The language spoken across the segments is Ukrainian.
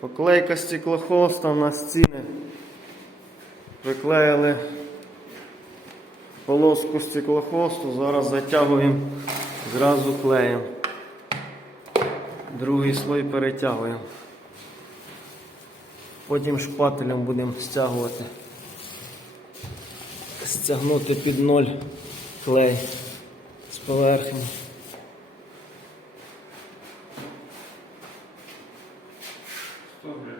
Поклейка стеклохоста на стіни. Приклеїли полоску стеклохосту, зараз затягуємо зразу клеєм. Другий слой перетягуємо. Потім шпателем будемо стягувати. Стягнути під ноль клей з поверхні. Добре.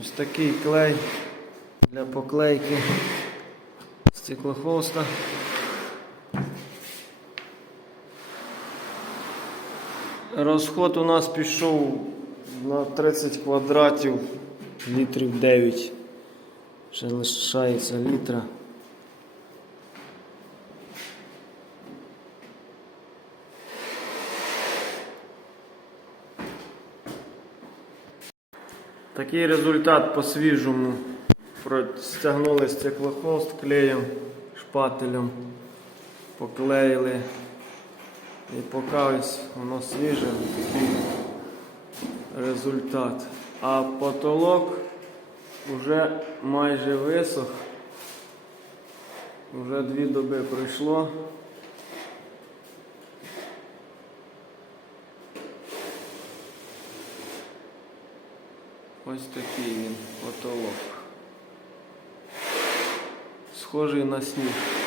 Ось такий клей для поклейки стеклохолста. Розход у нас пішов на 30 квадратів літрів 9. Ще лишається літра. Такий результат по свіжому. Стягнули стеклохост клеєм, шпателем, поклеїли. І поки ось воно свіже, такий результат. А потолок вже майже висох. Вже дві доби пройшло. Ось такий він потолок. Схожий на сніг.